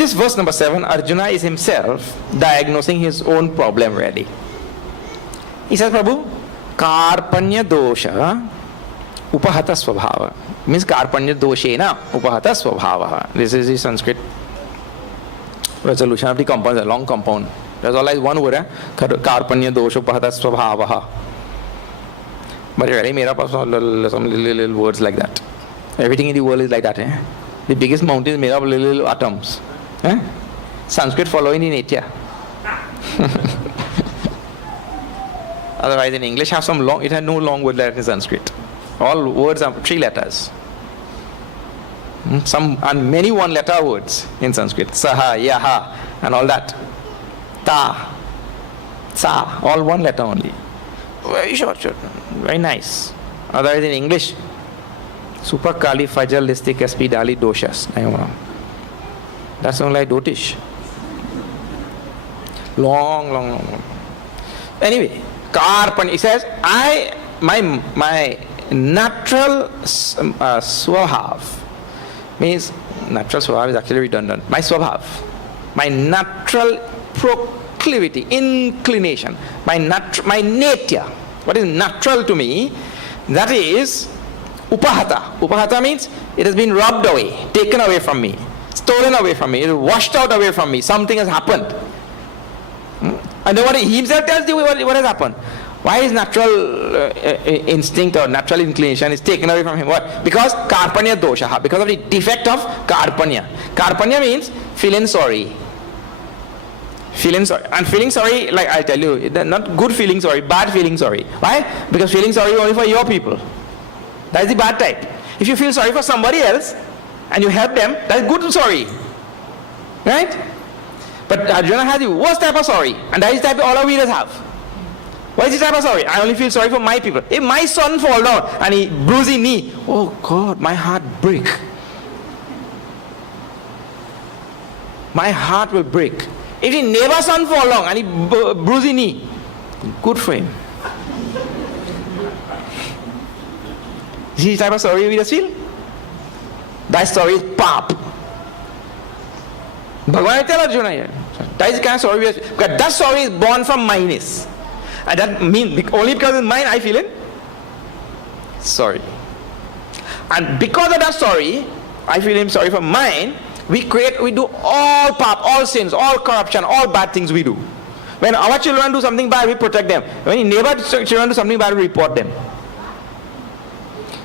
this verse number 7, Arjuna is himself diagnosing his own problem really. He says, Prabhu, karpanya dosha upahata svabhava. Means karpanya doshena upahata svabhava. This is the Sanskrit resolution of the compound, a long compound. There's always one word, karpanya dosha upahata svabhava. But it really made up of some little words like that. Everything in the world is like that. The biggest mountain is made up of little atoms. Sanskrit following in India. Otherwise in English have some long, it has no long word like in Sanskrit. All words are 3 letters. Some and many 1-letter words in Sanskrit. Saha, yaha and all that. Ta, sa, all 1 letter only. Very short. Very nice. Otherwise in English, super kali fajal listik sp dali doshas. That's only like dotish. Long. Anyway, karpan, he says, my natural swabhav, means natural swabhav is actually redundant. My swabhav, my natural proclivity, inclination, my nature, what is natural to me, that is upahata. Upahata means it has been robbed away, taken away from me, stolen away from me, it is washed out away from me. Something has happened. And then what he himself tells you what has happened. Why his natural instinct or natural inclination is taken away from him? What? Because karpanya dosha, because of the defect of karpanya. Karpanya means feeling sorry. Feeling sorry. And feeling sorry, like I'll tell you, not good feeling sorry, bad feeling sorry. Why? Because feeling sorry only for your people. That is the bad type. If you feel sorry for somebody else and you help them, that is good sorry. Right? But Arjuna has the worst type of sorry, and that is the type all our readers have. What is the type of sorry? I only feel sorry for my people. If my son fall down and he bruise his knee, oh God, my heart break. My heart will break. If his neighbor's son fall down and he bruise his knee, good for him. See the type of sorry we just feel? That story is pop. Bhagavan tell Arjuna here. That is the kind of sorry we have. Because that sorry is born from mineness. And that means only because it's mine I feel it. Sorry. And because of that sorry, I feel him sorry for mine, we do all pap, all sins, all corruption, all bad things we do. When our children do something bad, we protect them. When neighbor's children do something bad, we report them.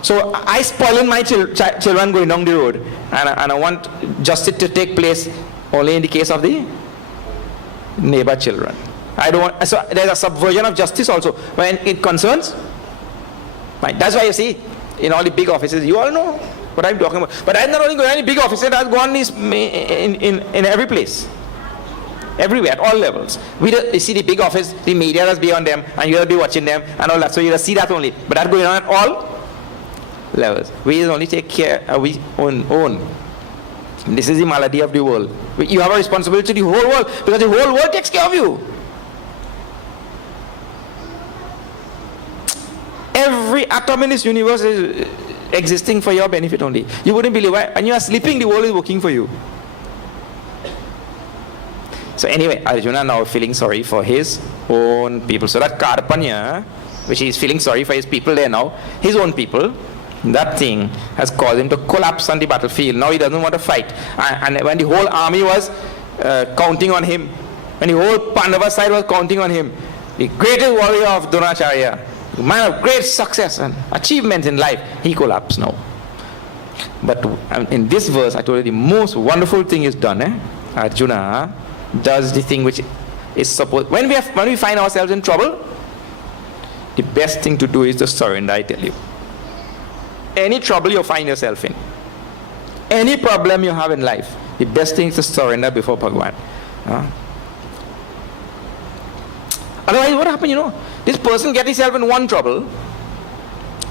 So I spoil my children going down the road, and I want justice to take place only in the case of the neighbor children. I don't want, so there's a subversion of justice also when it concerns. Right. That's why you see in all the big offices, you all know what I'm talking about. But I'm not only going to any big offices, I've gone in every place, everywhere, at all levels. You see the big office, the media has be on them, and you'll be watching them and all that. So you'll see that only. But that's going on at all levels. We only take care of we own. This is the malady of the world. You have a responsibility to the whole world because the whole world takes care of you. Every atom in this universe is existing for your benefit only. You wouldn't believe why. When you are sleeping, the world is working for you. So anyway, Arjuna now feeling sorry for his own people. So that Karpanya, which he is feeling sorry for his people there now, his own people, that thing has caused him to collapse on the battlefield. Now he doesn't want to fight. And when the whole army was counting on him, when the whole Pandava side was counting on him, the greatest warrior of Dronacharya, man of great success and achievement in life, he collapsed now. But in this verse, I told you the most wonderful thing is done. Arjuna does the thing which is supposed. When we find ourselves in trouble, the best thing to do is to surrender, I tell you. Any trouble you find yourself in, any problem you have in life, the best thing is to surrender before Bhagavan. Otherwise, what happens, this person gets himself in one trouble,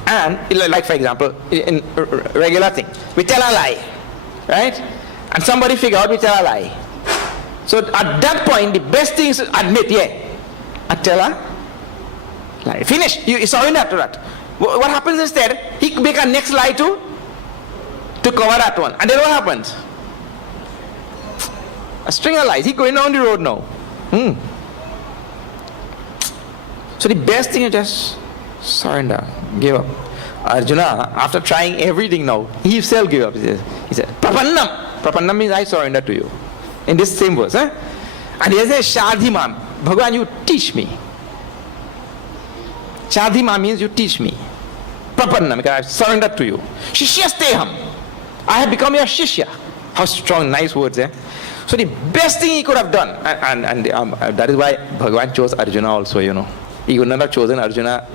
and like for example, in regular thing, we tell a lie, right? And somebody figure out we tell a lie. So at that point, the best thing is to admit, I tell a lie. Finish. You surrender after that. What happens instead? He make a next lie to cover that one. And then what happens? A string of lies. He's going down the road now. So the best thing is just surrender, give up. Arjuna, after trying everything now, he himself gave up. He said, Prapannam. Prapannam means I surrender to you. In this same verse. And he says, Shadhimam. Bhagavan, you teach me. Shadhimam means you teach me. Prapannam, because I have surrendered to you. Shishyasteham. I have become your shishya. How strong, nice words, So the best thing he could have done, and that is why Bhagavan chose Arjuna also, He would not have chosen Arjuna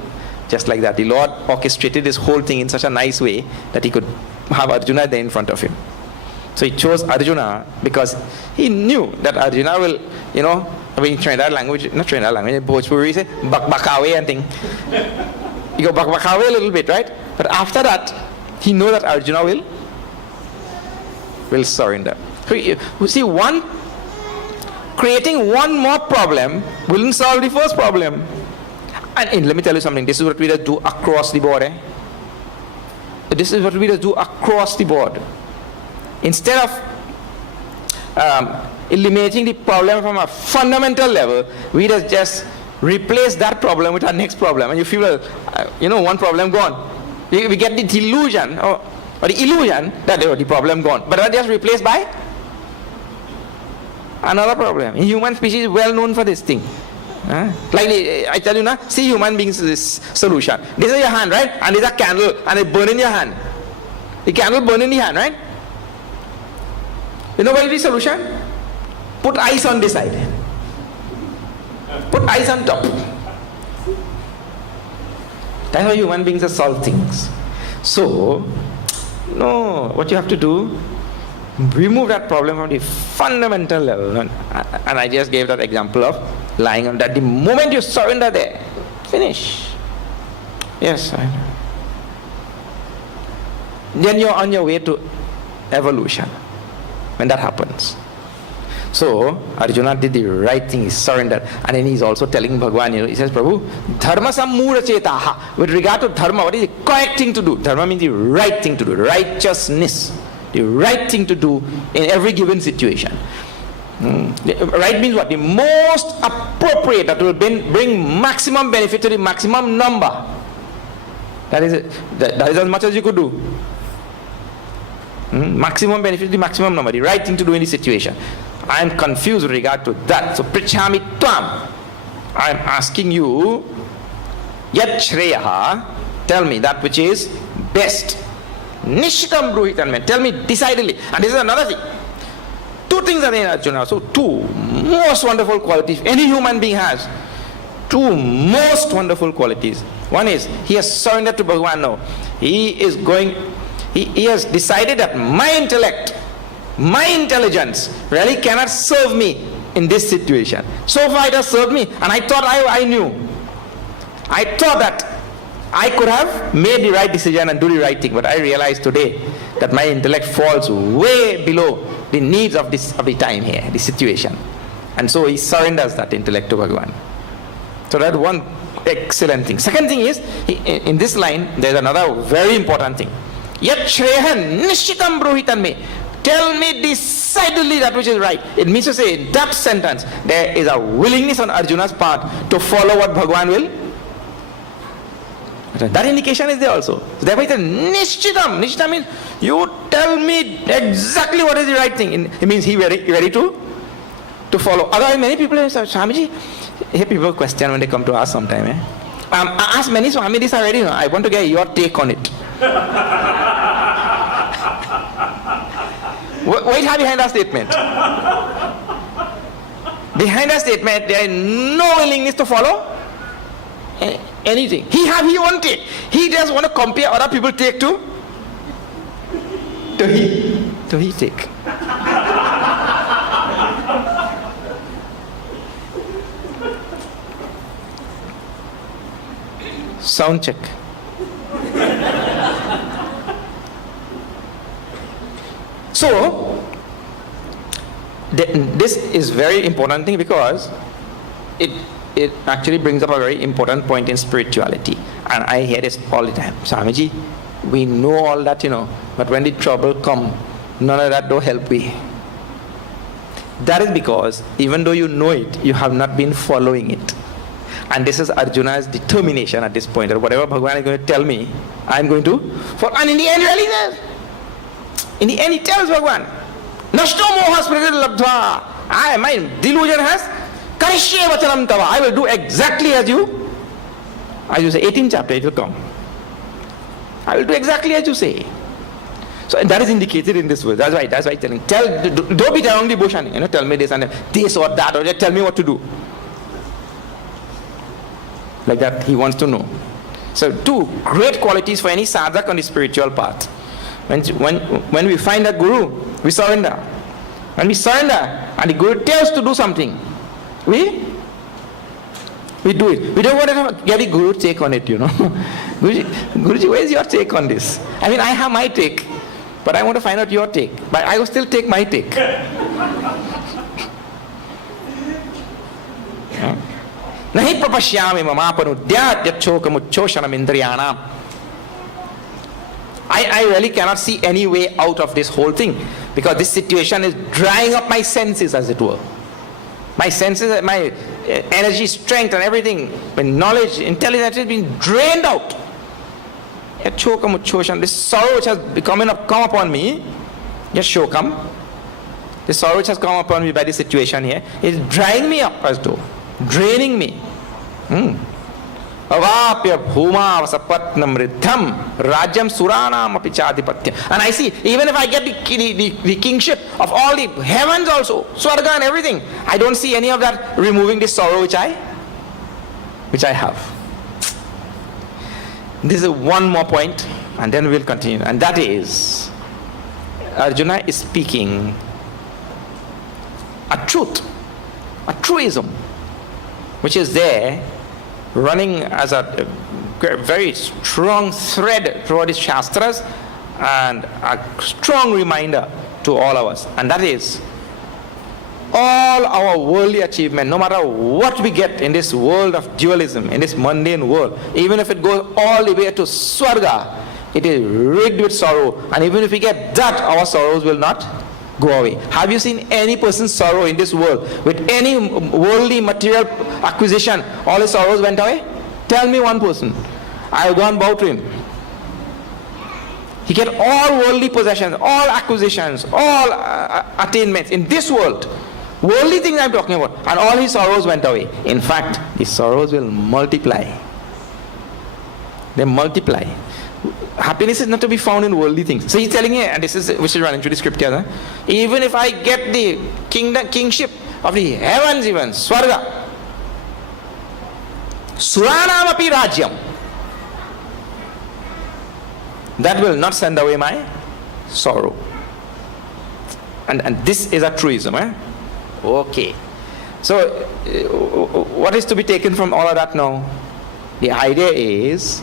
just like that. The Lord orchestrated this whole thing in such a nice way that he could have Arjuna there in front of him. So he chose Arjuna because he knew that Arjuna will, in Trinidad language, not Trinidad language, in Bhojpuri, say, bak-bakawe and thing. You go bak-bakawe a little bit, right? But after that, he knows that Arjuna will surrender. So you see, creating one more problem will solve the first problem. And let me tell you something, this is what we just do across the board. This is what we just do across the board. Instead of eliminating the problem from a fundamental level, we just replace that problem with our next problem. And you feel, one problem gone. We get the delusion or the illusion that the problem gone. But that just replaced by another problem. In human species is well known for this thing. Like I tell you now, see human beings this solution. This is your hand, right? And there's a candle and it burn in your hand. The candle burn in the hand, right? You know what is the solution? Put ice on this side. Put ice on top. That's how human beings solve things. So, no, what you have to do, remove that problem from the fundamental level. And I just gave that example of lying on that. The moment you surrender there, finish. Yes, I know. Then you're on your way to evolution when that happens. So Arjuna did the right thing, he surrendered, and then he's also telling Bhagavan, he says, Prabhu, dharma sammura chetaha. With regard to dharma, what is the correct thing to do? Dharma means the right thing to do, righteousness, the right thing to do in every given situation. Right means what? The most appropriate, that will bring maximum benefit to the maximum number. That is as much as you could do. Maximum benefit to the maximum number, the right thing to do in the situation. I am confused with regard to that. So prichhami tvam, I am asking you, yat shreyaha, tell me that which is best. Nishtam bruhitanme, tell me decidedly. And this is another thing. Two things are in Arjuna. So two most wonderful qualities any human being has. Two most wonderful qualities. One is he has surrendered to Bhagavan now. He has decided that my intellect, my intelligence really cannot serve me in this situation. So far it has served me, and I thought I knew. I thought that I could have made the right decision and do the right thing, but I realized today that my intellect falls way below the needs of the time here, the situation. And so he surrenders that intellect to Bhagavan. So that's one excellent thing. Second thing is, in this line, there's another very important thing. Yat shreyahan nishitam bruhitan me. Tell me decidedly that which is right. It means to say, in that sentence, there is a willingness on Arjuna's part to follow what Bhagavan will. That indication is there also. So therefore it says, Nishchitam. Nishchitam means, you tell me exactly what is the right thing. It means he ready to follow. Otherwise, many people say, Swamiji, here people question when they come to us sometime. I ask many Swamijis already. I want to get your take on it. What is behind that statement? Behind that statement, there is no willingness to follow anything. He want it. He just want to compare other people take to he take. Sound check. So this is very important thing, because it actually brings up a very important point in spirituality. And I hear this all the time. Swamiji, we know all that, but when the trouble come, none of that don't help we. That is because even though you know it, you have not been following it. And this is Arjuna's determination at this point, that whatever Bhagavan is going to tell me, I'm going to follow. And in the end, really says, in the end, he tells Bhagavan, Nashto moha smriti labdhva. My delusion has karishye vachanam tava. I will do exactly as you say. 18th chapter, it will come. I will do exactly as you say. So that is indicated in this verse. That's why telling. Don't be around the bush and tell me this and this or that, or just tell me what to do. Like that, he wants to know. So two great qualities for any sadhak on the spiritual path. When we find a guru, we surrender. When we surrender and the guru tells to do something, we do it. We don't want to get the guru take on it, Guruji, where is your take on this? I mean, I have my take, but I want to find out your take. But I will still take my take. Nahi prapashyami mamapanudhyat yachokamuchoshanam indriyanam. I really cannot see any way out of this whole thing, because this situation is drying up my senses, as it were. My senses, my energy, strength and everything, my knowledge, intelligence has been drained out. This sorrow which has come upon me, shokam, the sorrow which has come upon me by this situation here, is drying me up as though, draining me. Avapya bhuma vasapatnam riddham rajyam suranam api chadipatyam. And I see, even if I get the kingship of all the heavens also, swarga and everything, I don't see any of that removing this sorrow which I have. This is one more point, and then we'll continue. And that is, Arjuna is speaking a truth, a truism, which is there, running as a very strong thread throughout his Shastras, and a strong reminder to all of us. And that is, all our worldly achievement, no matter what we get in this world of dualism, in this mundane world, even if it goes all the way to Swarga, it is rigged with sorrow. And even if we get that, our sorrows will not go away. Have you seen any person's sorrow in this world? With any worldly material acquisition, all his sorrows went away? Tell me one person. I'll go and bow to him. He get all worldly possessions, all acquisitions, all attainments in this world. Worldly things I'm talking about. And all his sorrows went away. In fact, his sorrows will multiply. They multiply. Happiness is not to be found in worldly things. So he's telling you, and this is which is running through the scripture, even if I get the kingship of the heavens, even Swarga, Suranam api rajyam, that will not send away my sorrow. And this is a truism. Okay. So what is to be taken from all of that now? The idea is,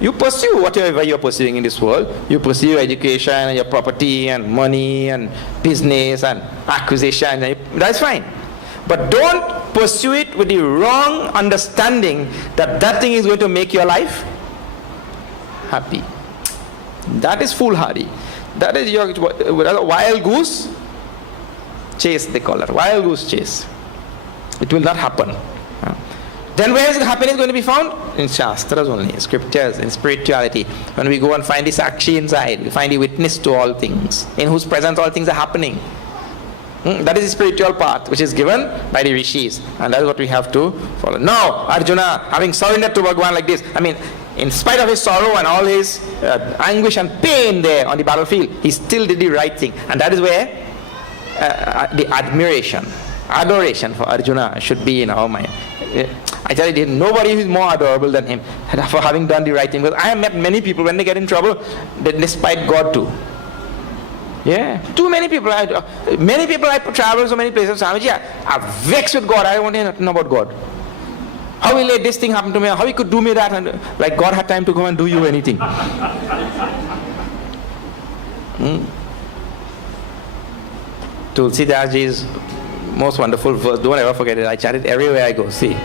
you pursue whatever you're pursuing in this world. You pursue education and your property and money and business and acquisition. That's fine. But don't pursue it with the wrong understanding that that thing is going to make your life happy. That is foolhardy. That is your wild goose chase, they call it. Wild goose chase. It will not happen. Then where is happiness going to be found? In Shastras only, scriptures, in spirituality. When we go and find the Sakshi inside, we find the witness to all things, in whose presence all things are happening. That is the spiritual path, which is given by the rishis. And that is what we have to follow. Now, Arjuna, having surrendered to Bhagavan like this, I mean, in spite of his sorrow and all his anguish and pain there on the battlefield, he still did the right thing. And that is where the adoration for Arjuna should be in our mind. I tell you, nobody is more adorable than him for having done the right thing. Because I have met many people, when they get in trouble, they despite God too. Yeah, too many people. I travel so many places. I'm vexed with God. I don't want to hear nothing about God. How he let this thing happen to me? How he could do me that? And like God had time to come and do you anything. Tulsidas Ji's most wonderful verse. Don't ever forget it. I chant it everywhere I go. See.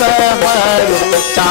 समरुचा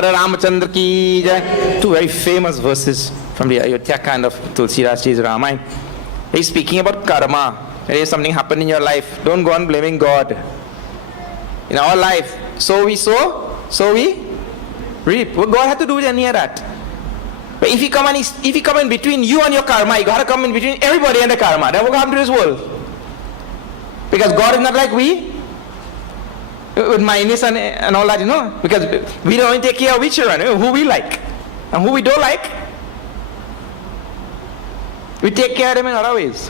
Ramachandra ki jai. Two very famous verses from the Ayodhya kind of Tulsidas Ji's Ramayana. He's speaking about karma. There is something happened in your life. Don't go on blaming God. In our life, so we sow, so we reap. What God had to do with any of that? But if you come in between you and your karma, you got to come in between everybody and the karma. Then what happened to this world? Because God is not like we. With minus and all that, because we don't take care of each other, who we like and who we don't like. We take care of them in other ways.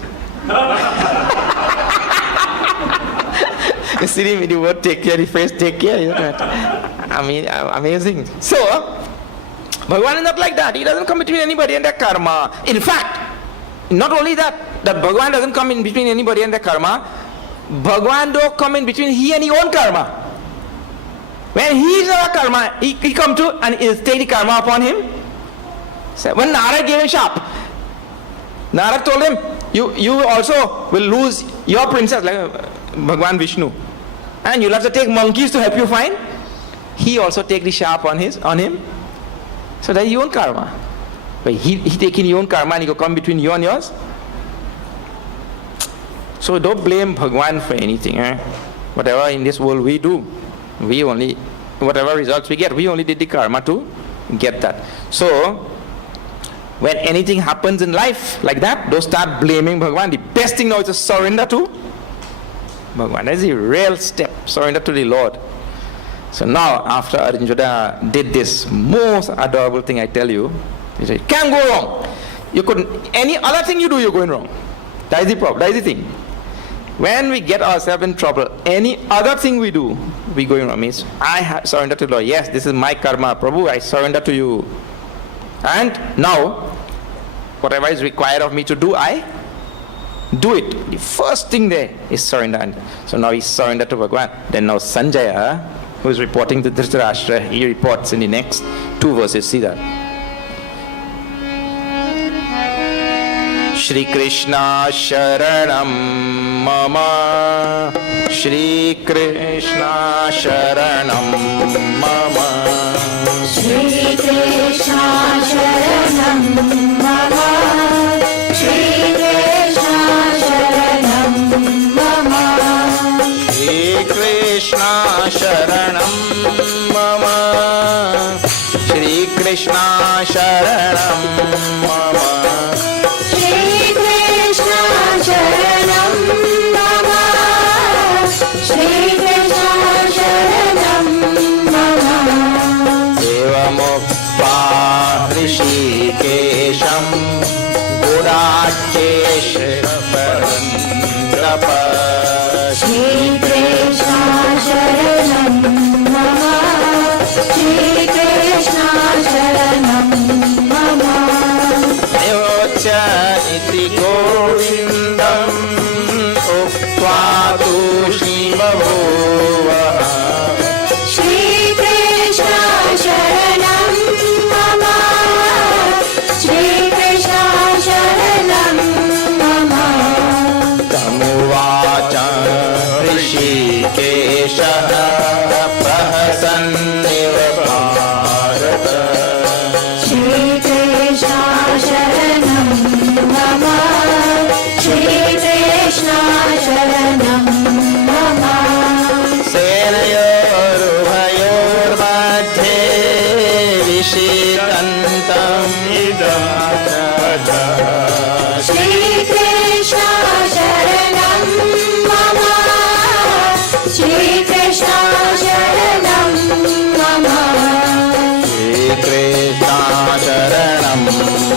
You see the word take care, the phrase take care, isn't it? I mean, amazing. So, Bhagavan is not like that. He doesn't come between anybody and their karma. In fact, not only that Bhagavan doesn't come in between anybody and their karma, Bhagavan don't come in between he and his own karma. When he is our karma, he come to and take the karma upon him. So when Narad gave him sharp, Narad told him, you also will lose your princess, like Bhagavan Vishnu. And you'll have to take monkeys to help you find. He also take the sharp on him. So that's your own karma. But he taking your own karma and he will come between you and yours. So don't blame Bhagavan for anything. Whatever in this world we do, whatever results we get, we only did the karma to get that. So when anything happens in life like that, don't start blaming Bhagavan. The best thing now is to surrender to Bhagavan. That's the real step, surrender to the Lord. So now, after Arjuna did this most adorable thing, I tell you, he said, can't go wrong. You couldn't, any other thing you do, you're going wrong. That is the problem, that is the thing. When we get ourselves in trouble, any other thing we do, we going wrong. Means I surrender to the Lord. Yes, this is my karma. Prabhu, I surrender to you. And now, whatever is required of me to do, I do it. The first thing there is surrender. So now he surrendered to Bhagavan. Then now Sanjaya, who is reporting to Dhritarashtra, he reports in the next two verses. See that. Shri Krishna Sharanam Mama, Shri Krishna Sharanam Mama, Shri Krishna Sharanam Mama, Shri Krishna Sharanam Mama, Shri Krishna Sharanam Mama, Shri Krishna Sharanam Mama. Sharanam Mama, Shri Krishna Sharanam Mama, Devamukta Hrishikesham Gudakeshvarandrapa. Shri Krishna Sharanam Mama, Shri Krishna Sharanam Mama, Yocha iti Govindam Uktvatu Shivavovaha. Shri Krishna Sharanam Mama, Shri Krishna Sharanam Mama, Tamuvacha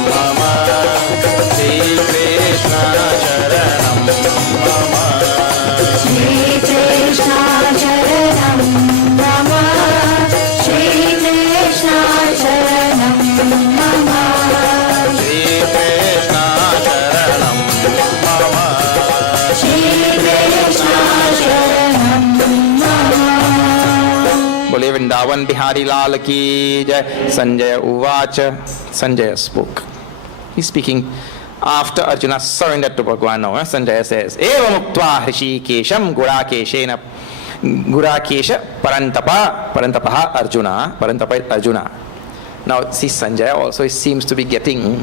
mama. Shri Krishna Sharanam mama. Shri Krishna Sharanam Mama. Shri Krishna Sharanam Mama. Shri Krishna Sharanam mama. Shri Krishna Sharanam Mama. बोले वृंदावन बिहारी लाल की जय. Sanjaya uvacha. Sanjaya spoke. He's speaking after Arjuna surrendered to Bhagavan now. Sanjaya says, Evam uktva Hrishikesham Gurakeshena Gurakesha Parantapaha Arjuna. Parantapa is Arjuna. Now see, Sanjaya also seems to be getting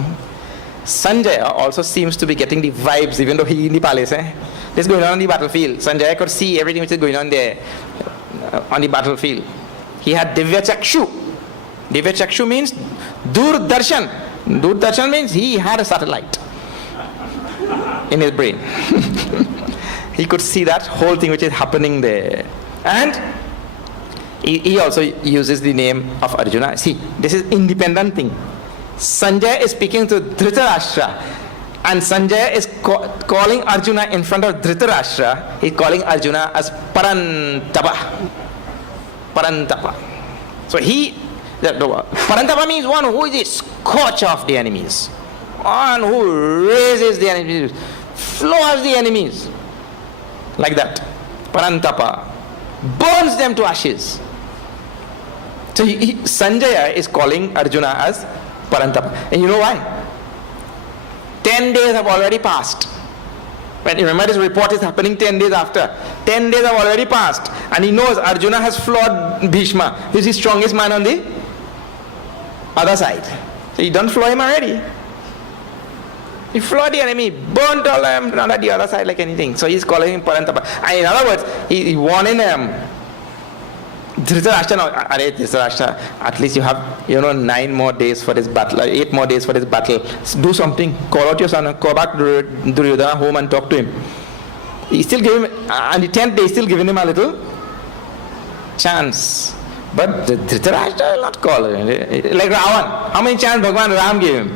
the vibes, even though he in the palace. This is going on the battlefield. Sanjaya could see everything which is going on there on the battlefield. He had Divya Chakshu. Divya Chakshu means Durdarshan. Durdarshan means he had a satellite in his brain. He could see that whole thing which is happening there. And he also uses the name of Arjuna. See, this is independent thing. Sanjaya is speaking to Dhritarashtra, and Sanjaya is calling Arjuna in front of Dhritarashtra. He's calling Arjuna as Parantapa. Parantapa. So Parantapa means one who is the scorcher of the enemies, one who raises the enemies, floors the enemies, like that. Parantapa burns them to ashes. So Sanjaya is calling Arjuna as Parantapa. And you know why? 10 days have already passed. When you remember, this report is happening 10 days after. 10 days have already passed. And he knows Arjuna has floored Bhishma. He's the strongest man on the other side. So he done floor him already. He floored the enemy, burnt all them on the other side like anything. So he's calling him Parantapa. And in other words, he warning them. Dhritarashtra, at least you have 9 more days for this battle, 8 more days for this battle. Do something. Call out your son, call back Duryodhana home and talk to him. He still gave him, on the 10th day, still giving him a little chance. But Dhritarashtra will not call him. Like Ravan. How many chances Bhagavan Ram gave him?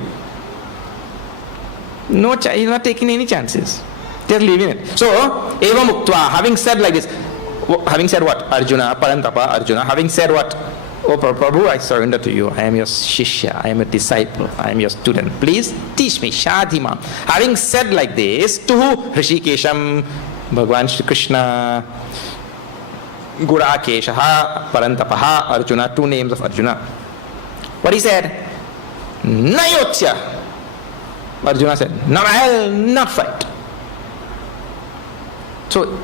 No, he's not taking any chances. They're leaving it. So, Evam Uktva, having said like this, having said what? Arjuna, Parantapa, Arjuna, having said what? Oh Prabhu, I surrender to you. I am your Shishya, I am a disciple, I am your student. Please teach me, Shadhima. Having said like this, to who? Hrishikesham, Bhagavan Shri Krishna, Gurakeshaha, Parantapaha, Arjuna, 2 names of Arjuna. What he said? Nayotya. Arjuna said, no, I'll not fight. So,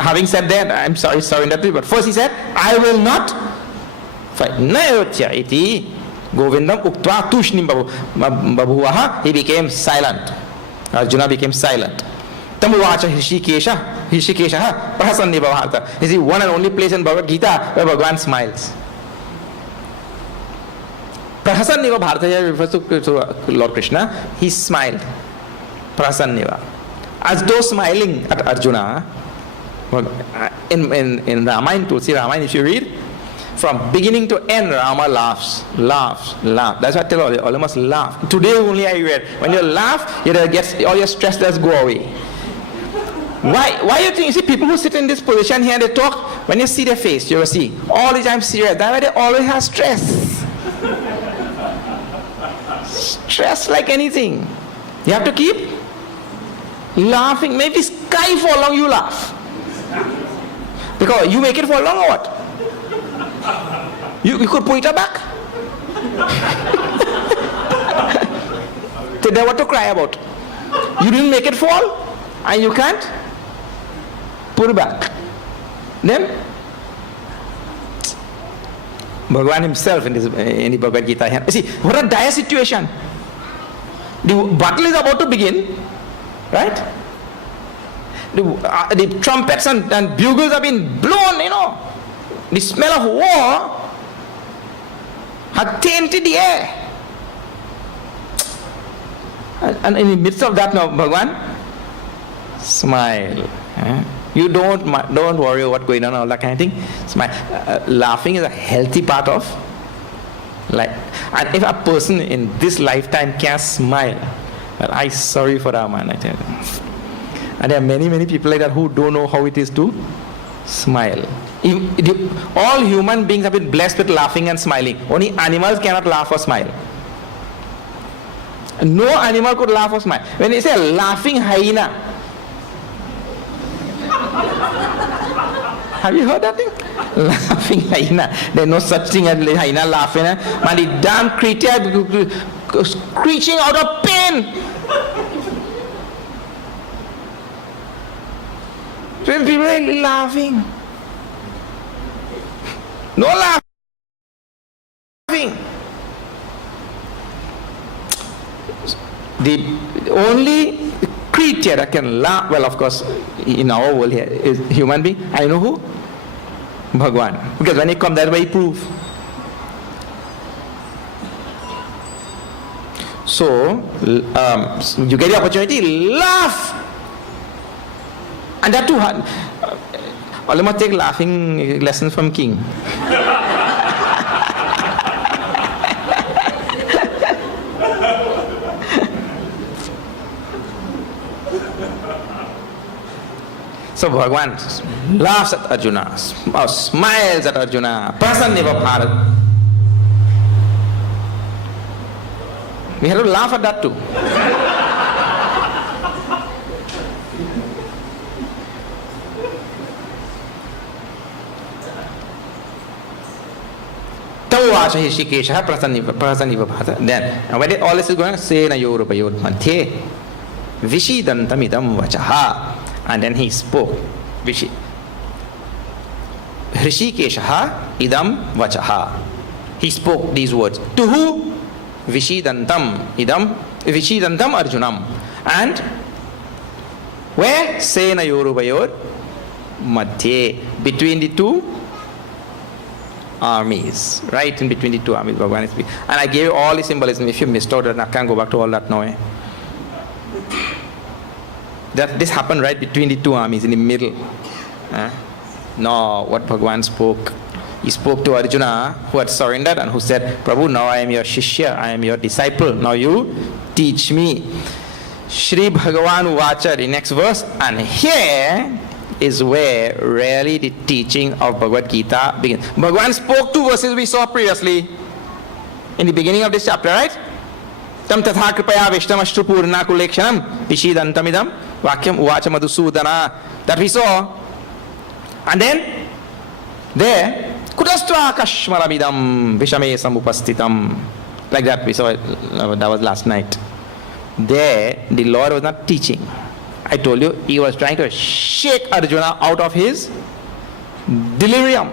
having said that, I'm sorry, surrender to you, but first he said, I will not fight. Nayotya iti govindam uktva tushnim babuvaha. He became silent. Arjuna became silent. Tamuvacha Hrishikesha prasanni bhavarta. This is the one and only place in Bhagavad Gita where Bhagavan smiles. Prasanniva Bharata refers to Lord Krishna. He smiled. Prasanniva. As though smiling at Arjuna. In Ramayana, Tulsi Ramayana, if you read, from beginning to end, Rama laughs. That's why I tell all you must laugh. Today only I read, when you laugh, all your stress does go away. Why you think, you see people who sit in this position here, they talk, when you see their face, you will see, all the time serious. That's why they always have stress. Stress like anything. You have to keep laughing. Maybe sky fall long, you laugh. Because you make it fall long or what? You could put it back. So then what to cry about? You didn't make it fall and you can't put it back. Then Bhagavan himself in the Bhagavad Gita. See, what a dire situation. The battle is about to begin, right? The trumpets and bugles have been blown, The smell of war had tainted the air. And in the midst of that now, Bhagavan, smile. You don't worry about what's going on, all that kind of thing. Smile. Laughing is a healthy part of life. And if a person in this lifetime can smile, well, I'm sorry for that man, I tell you. And there are many, many people like that who don't know how it is to smile. All human beings have been blessed with laughing and smiling. Only animals cannot laugh or smile. No animal could laugh or smile. When they say a laughing hyena, have you heard that thing? Laughing hyena. There's no such thing as hyena laughing. Man, the damn creature screeching out of pain. When people are laughing. No laughing. The only creature that can laugh, well, of course, in our world here, is human being. I know who? Bhagwan. Because when he comes that way, he proves. So, you get the opportunity, laugh. And that too hard. All must take laughing lessons from King. So Bhagwan laughs at Arjuna, or smiles at Arjuna. Prasanniva Bharat. We have to laugh at that too. Tavacha Hishikesha Prasanniva Bharat. Then, when all this is going on, Sena Yorupayod Manthe Vishidantamidam Vachaha. And then he spoke. Hrishikesha idam vachaha. He spoke these words. To who? Vishidantam idam. Vishidantam Arjunam. And where? Sena Yorubayod Madhye. Between the two armies. Right in between the two armies. Bhagavan is speaking. And I gave you all the symbolism. If you missed out, I can't go back to all that now. That this happened right between the two armies in the middle. No, what Bhagavan spoke. He spoke to Arjuna, who had surrendered and who said, Prabhu, now I am your Shishya, I am your disciple. Now you teach me. Shri Bhagavan Vacha, the next verse. And here is where really the teaching of Bhagavad Gita begins. Bhagavan spoke two verses we saw previously in the beginning of this chapter, right? Tam tatha kripaya vishnamashtu purna kulekshanam vishidantamidam vakyam uvacha madhusudana. That we saw. And then there kudastra kashmaramidam vishame samupastitam. Like that we saw it, that was last night. There the Lord was not teaching. I told you he was trying to shake Arjuna out of his delirium.